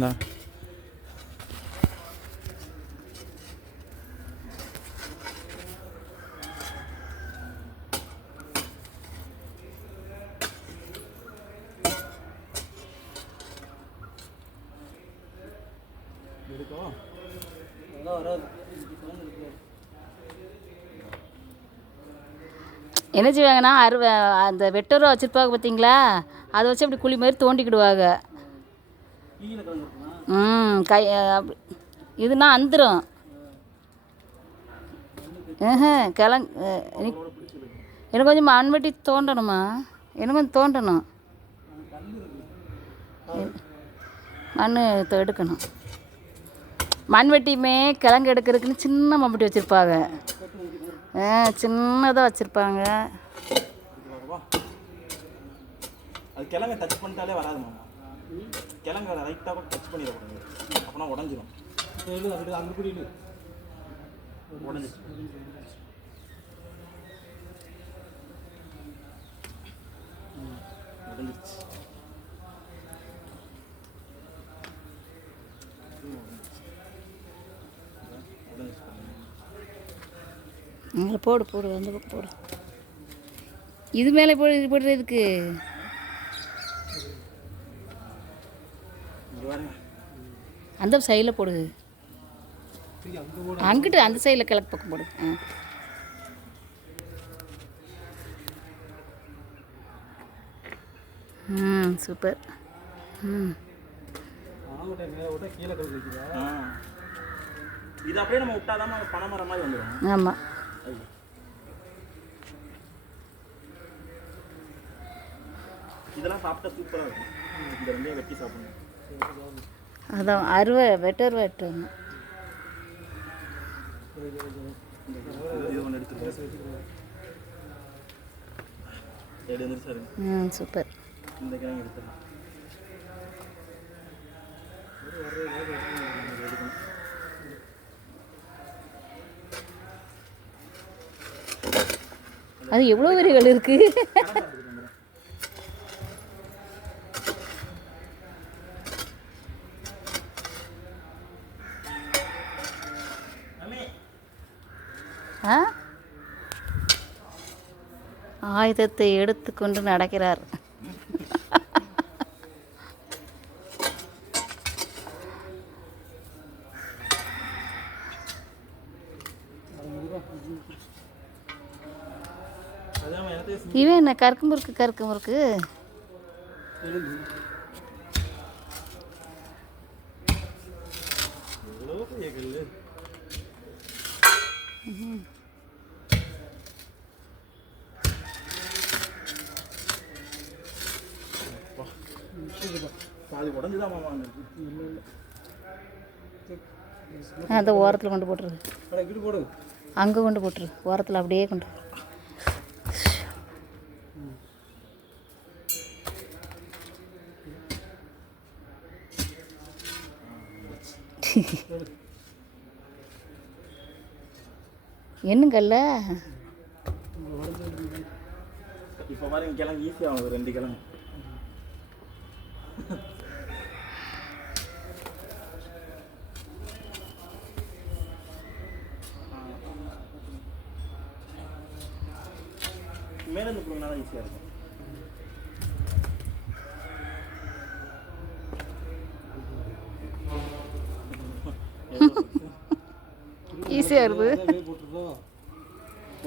நான் எடுக்கும் நல்லா வராது. என்ன செய்வாங்கன்னா அந்த வெட்டரை வச்சுருப்பாங்க பார்த்தீங்களா, அதை வச்சு அப்படி குழி மாதிரி தோண்டிக்கிடுவாங்க. கை அப்படி இதுனா அந்துரும். எனக்கு கொஞ்சம் மண்வெட்டி தோண்டணுமா? எனக்கு கொஞ்சம் தோண்டணும், மண் எடுக்கணும். மண்வெட்டியுமே கிழங்கு எடுக்கிறதுக்குன்னு சின்ன மம்பட்டி வச்சுருப்பாங்க, சின்னதாக வச்சுருப்பாங்க. அது கிழங்க டச் பண்ணிட்டாலே வராது மாமா. கிழங்க ரைட்டாக கூட டச் பண்ணிடக்கூடாது, அப்போனா உடஞ்சிடும். அங்கே கூட உடஞ்சிச்சு. உடஞ்சிச்சு. அங்கே போடு போடு, அந்த பக்கம் போடு. இது மேலே போடு, இது போடுறதுக்கு அந்த சைடில் போடு. அங்கிட்டு அந்த சைடில் கிழக்கு பக்கம் போடு. சூப்பர். இது அப்படியே நம்ம விட்டாதான் பனைமரம் மாதிரி வந்துடும். ஆமாம். இதெல்லாம் சாப்பிட்டா சூப்பராக இருக்கும். இந்த ரெண்டையும் வெட்டி சாப்பிடணும். அதான் அருவை வெட்டணும். இது ஒன்று எடுத்துருக்கோம். சூப்பர். இந்த கிழங்கு எடுத்துடலாம். அது எவ்வளோ விரிகள் இருக்குது. ஆயுதத்தை எடுத்துக்கொண்டு நடக்கிறார். இவன் என்ன கருக்கு முறுக்கு. அந்த ஓரத்தில் கொண்டு போட்டுரு, அங்கே கொண்டு போட்டுரு, ஓரத்தில் அப்படியே கொண்டு. என்னங்கல்ல இப்போ பாருங்க, கிழங்கு ஈஸியாக 2 கிழங்கு. மேலே இருந்து போனாலும் ஈஸியாக இருக்கும். ஈஸியாக இருக்குது.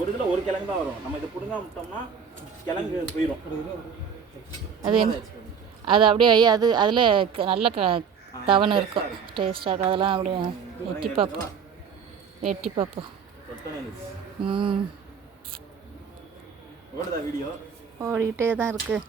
ஒரு இதில் ஒரு கிழங்கு தான் வரும். நம்ம இதை பிடுங்க விட்டோம்னா கிழங்கு போயிடும். அது அப்படியே அது அதில் நல்ல தவணை இருக்கும், டேஸ்டாக இருக்கும். அதெல்லாம் அப்படியே வெட்டி பார்ப்போம். ஓடிக்கிட்டே தான் இருக்குது.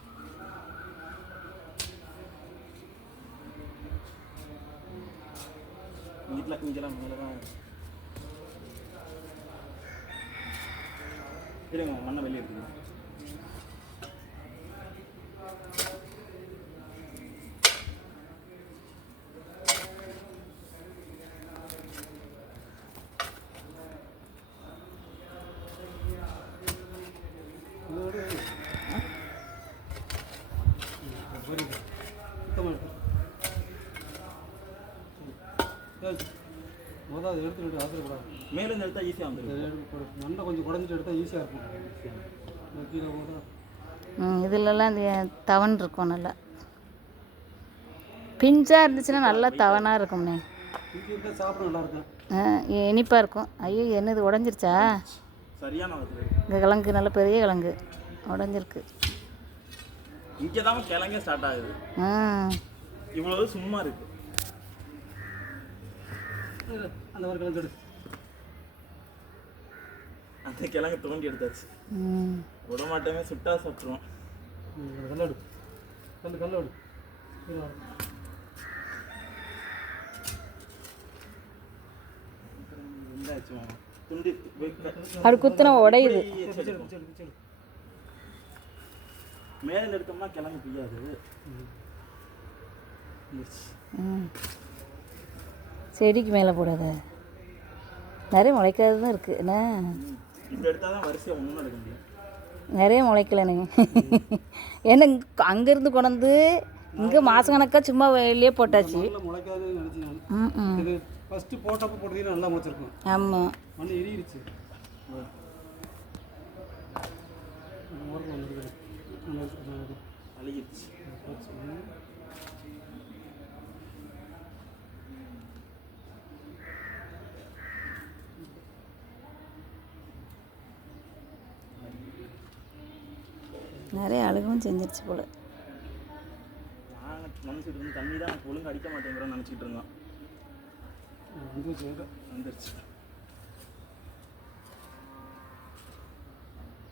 மண்ணை வெளியே எடுத்துக்கலாம். மொதல் அதை எடுத்துட்டு அவசரப்படாது. மேலேருந்து எடுத்தால் ஈஸியாக வந்துடும். மண்ணை கொஞ்சம் குறைஞ்சிட்டு எடுத்தால் ஈஸியாக இருக்கும். கீழே போட்டால் இதுலலாம் இந்த தவன் இருக்கும் நல்லா. பிஞ்சாக இருந்துச்சுன்னா நல்லா தவனாக இருக்கும்ண்ணே. இங்கே இருந்தால் சாப்பிட நல்லாயிருக்கும். இனிப்பாக இருக்கும். ஐயோ என்னது உடஞ்சிருச்சா? சரியான வருது. இந்த கிழங்கு நல்ல பெரிய கிழங்கு உடஞ்சிருக்கு. இங்கே தான் கிழங்கே ஸ்டார்ட் ஆகுது. இவ்வளவு சும்மா இருக்கு. அந்த ஒரு கிழங்கு எடு. அந்த கிழங்கு தோண்டி எடுத்தாச்சு. விட மாட்டேமே, சுட்டா சாப்பிட்ருவோம். கல்லடு கல்லடு துண்டி அது குத்துனா உடையுது. மேலே எடுத்தோம்னா கிழங்கு பிய்யாது. செடிக்கு மேலே போடாத, நிறைய முளைக்காது தான் இருக்குது என்ன. இப்படி எடுத்தால் தான் வரிசையாக ஒன்றும் எடுக்க முடியும். நிறைய முளைக்கலனுங்க. ஏன்னா அங்கேருந்து கொண்டு இங்கே மாதக்கணக்காக சும்மா வெளியே போட்டாச்சு. முளைக்காதுன்னு நினச்சி இது ஃபஸ்ட்டு போட்டப்போ போட்டதே நல்லா முளைச்சிருக்கும். ஆமாம், மண்ணு எரியிருச்சு. அழுகிடுச்சு. நிறைய அழுகவும் செஞ்சிருச்சு போல். நாங்கள் நினச்சிட்டு இருந்தோம் தண்ணி தான் ஒழுங்கு அடிக்க மாட்டேங்கிறோன்னு நினச்சிட்டு இருந்தோம். வந்துருச்சு.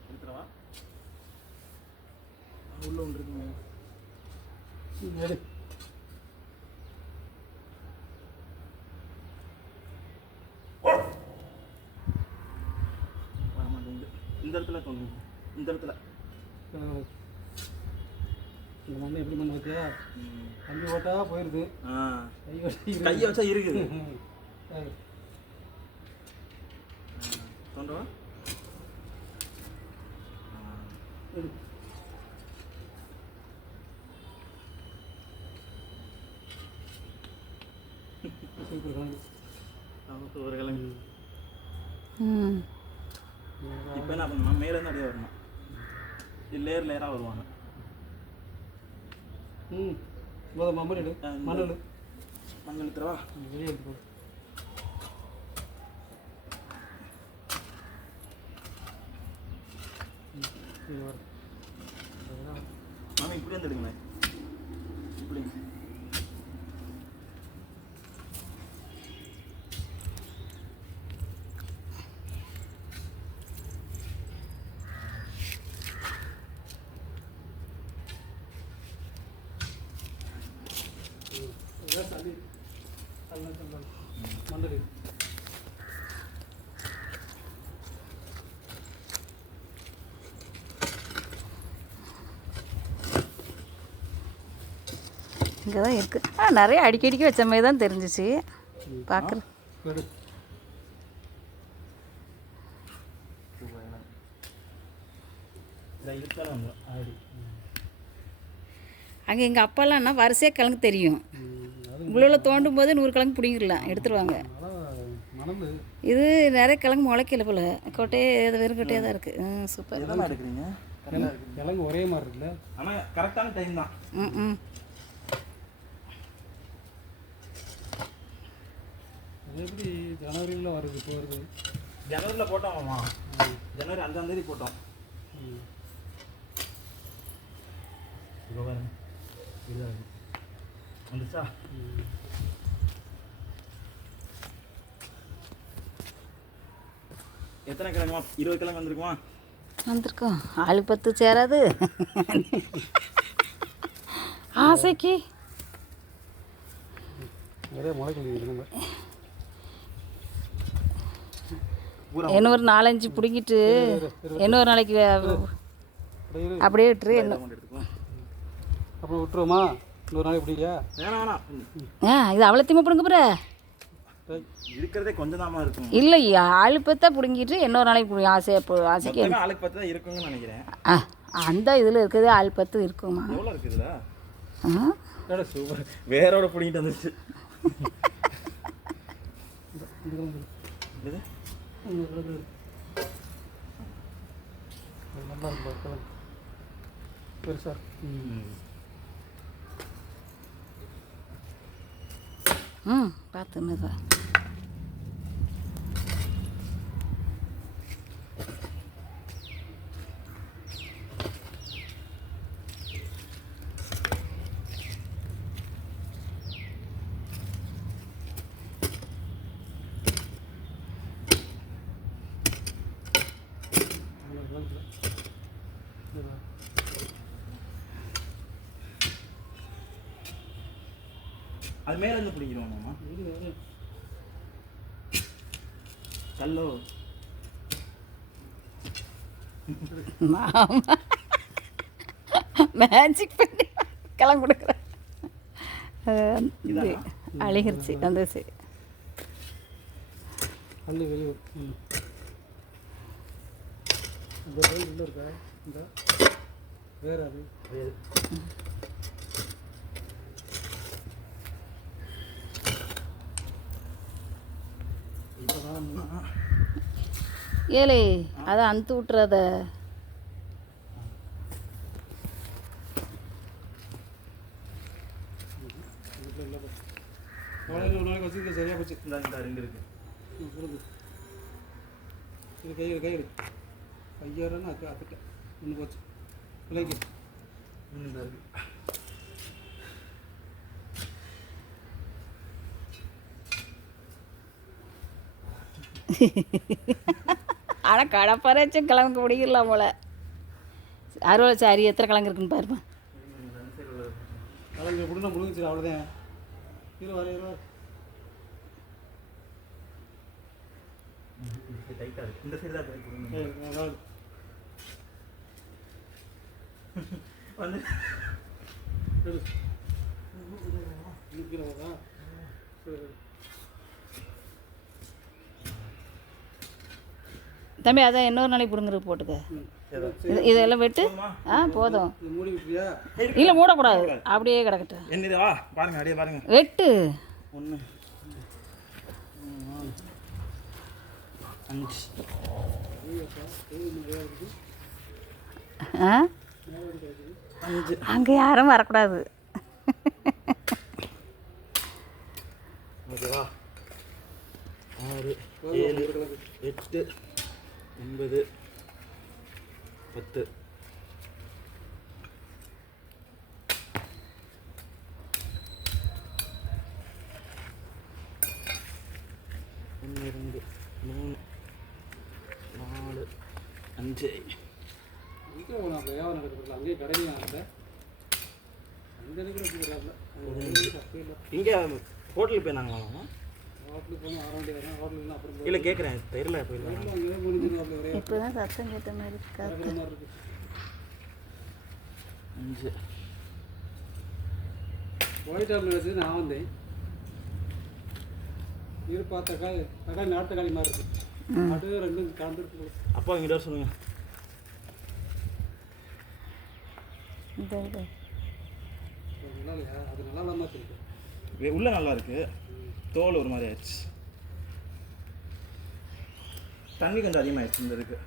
எடுத்துடவா? உள்ள ஒன்று இருக்குங்க. எடு. இந்த இடத்துல தோணுது. இந்த இடத்துல இந்த மண்ணை எப்படி மண் வச்சா தண்ணி ஓட்டா போயிடுது. கையை வச்சா இருக்குது. தோன்றவா? ஒரு கிழங்கு. இப்போ என்ன பண்ணணும், மேலேருந்து அப்படியே வரணும். லேயர் லேயராக வருவாங்க. மண் எடு. மண் எடுத்துருவா. வெளியே எடுத்து மாமா இப்படி வந்து எடுங்களேன். இப்படி மண்டல் இங்கே தான் இருக்குது. நிறைய அடிக்கடிக்கு வச்ச மாதிரி தான் தெரிஞ்சிச்சு பார்க்குறேன். அங்கே எங்கள் அப்பாலாம்னா வரிசையாக கிழங்கு தெரியும். உள்ள தோண்டும் போது 100 கிழங்கு பிடிங்கிடலாம், எடுத்துருவாங்க. இது நிறைய கிழங்கு முளைக்கல போல், கொட்டையே வெறும் கொட்டையாக தான் இருக்குது. சூப்பர். எடுக்கிறீங்க கிழங்கு ஒரே மாதிரி இருக்குல்ல, ஆனால் கரெக்டான டைம் தான். அது எப்படி ஜனவரியில் வருது? இப்போ வருது. ஜனவரியில் போட்டோம் மாமா. ஜனவரி 5ஆம் தேதி போட்டோம். வந்துச்சா? எத்தனை கிழங்குமா? 20 கிழங்கு வந்திருக்குமா? வந்திருக்கோம். ஆளு 10 சேராது ஆசைக்கு. நிறைய முளைக்கு இன்னொரு 4-5 பிடிங்கிட்டு இன்னொரு நாளைக்கு அப்படியே விட்டுரு. அப்புறம் விட்டுருவோமா? இன்னொரு நாளைக்கு பிடிக்கா? வேணாம். இது அவ்வளோத்தையுமே பிடுங்க போகிற இருக்கிறதே கொஞ்சம் தாமா இருக்கும். இல்லை, ஆளு 10 பிடுங்கிட்டு இன்னொரு நாளைக்கு ஆசைக்கு ஆளுக்கு 10 தான் இருக்குங்கன்னு நினைக்கிறேன். அந்த இதில் இருக்கிறதே ஆள் 10 இருக்குமா? எவ்வளோ இருக்குதுல? சூப்பர். வேரோட பிடிங்கிட்டு வந்துச்சு. இது நல்லா இருக்கும் கிழங்கு பெருசாக பார்த்து மெதுவா. அது மேல இருந்து பிடிக்கிறோம் கல்லோ மேஜிக் பண்ணி கிளம்பி கொடுக்குறேன். இது அழுகிருச்சு வந்துச்சு. அள்ளி வெளியே இந்த கோயில் உள்ள இருக்கா இந்த வேற அது ஏலே அதை அனுத்து விட்டுறத. ஒரு நாளைக்கு வச்சுக்க சரியாக போச்சு. இந்த ரெண்டு இருக்கு இது கையெடு கையெடு ஐயாயிரம்னு அத்துட்டேன் ஒன்று போச்சு பிள்ளைக்கு இந்த இருக்கு. ஆனால் கடப்பாராச்சு கிழங்கு பிடிக்கலாம் போல. அறுவலை சாரி எத்தனை கிழங்கு இருக்குன்னு பாருமா. கிழங்கு பிடினா முடிஞ்சிச்சு அவ்வளோதான். இருவார் இருவார் டைட்டாக இருக்கு. இந்த சைடு தான் வந்து தம்பி அதான் இன்னொரு நாளைக்கு பிடுங்குறது போட்டுக்க. இதெல்லாம் வெட்டு. போதும். இல்லை மூடக்கூடாது, அப்படியே கிடக்கட்டும். என்னது பாருங்க அப்படியே பாருங்க. வெட்டு. 1 5 அங்கே யாரும் வரக்கூடாது. ஓகேவா? 6 7 8 9 10 1 2 3 4 5 இங்கே போனால் வியாபாரம் நடக்கிறதுல அங்கேயே கடையில் அந்த இங்கே ஹோட்டலுக்கு போய் நாங்கள் வாங்கலாம். ஹோட்டலுக்கு போனால் 6 வண்டி வரேன். ஹோட்டலுக்கு அப்புறம் இல்லை கேட்குறேன் தெரியல போயிடலாம். அங்கே முடிஞ்சிடும். ஒரே இப்போ தான் சத்தம் கேட்ட மாதிரி இருக்காது. மாதிரி இருக்குது 5 ஒயிட் ஆப்பிள் வச்சு நான் வந்தேன். இருப்பா தக்காளி நாட்டு தக்காளி மாதிரி இருக்குது. அது ரெண்டும் கலந்துருக்கு. அப்பா இங்கிட்ட வர சொல்லுங்க. நல்லா இல்லையா? அது நல்லா இல்லாமல் இருக்கு. உள்ள நல்லா இருக்கு, தோல் ஒரு மாதிரி ஆயிடுச்சு. தண்ணி கொஞ்சம் அதிகமாகிடுச்சு இந்த இதுக்கு.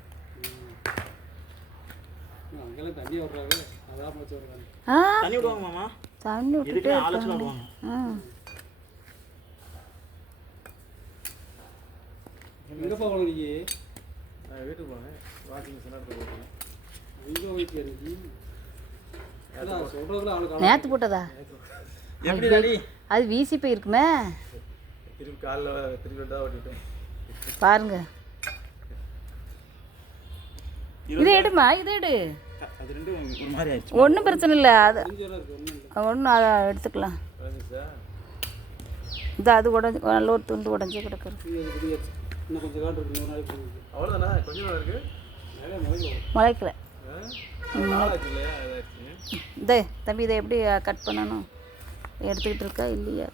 அங்கெல்லாம் தண்ணி விட்றாங்க, அதான் வச்சு விட்றாங்க. தண்ணி விடுவாங்க மாமா. தண்ணி இதுக்கு 4 லட்சம் விடுவாங்க. எங்கப்பா போகணும் நீ? வீட்டுக்கு போனேன், வாக்கிங் சொன்னாங்க. எங்கே போயிட்டு இருக்கு சொல்கிறதுல அவளுக்கு நேற்று போட்டதா? எப்படி டாடி? அது வீசி போயிருக்குமே. திருப்பி காலில் திருப்பி தான் ஓட்டிட்டேன் பாருங்க. இதை எடுமா, இதை எடு. அது ரெண்டும் ஒரு மாதிரி ஆயிடுச்சு. ஒன்றும் பிரச்சனை இல்லை, அது ஒன்றும் அதை எடுத்துக்கலாம். இது அது உடஞ்சி நல்ல ஒரு துண்டு உடஞ்சி கிடக்குறது. இன்னும் கொஞ்சம் காட்டு இருக்கு. 1 நாளைக்கு அவ்வளோதானே? கொஞ்சம் இருக்கு, முளைக்கல. இதே தம்பி இதை எப்படி கட் பண்ணணும் எடுத்துக்கிட்டு இருக்கா இல்லையா?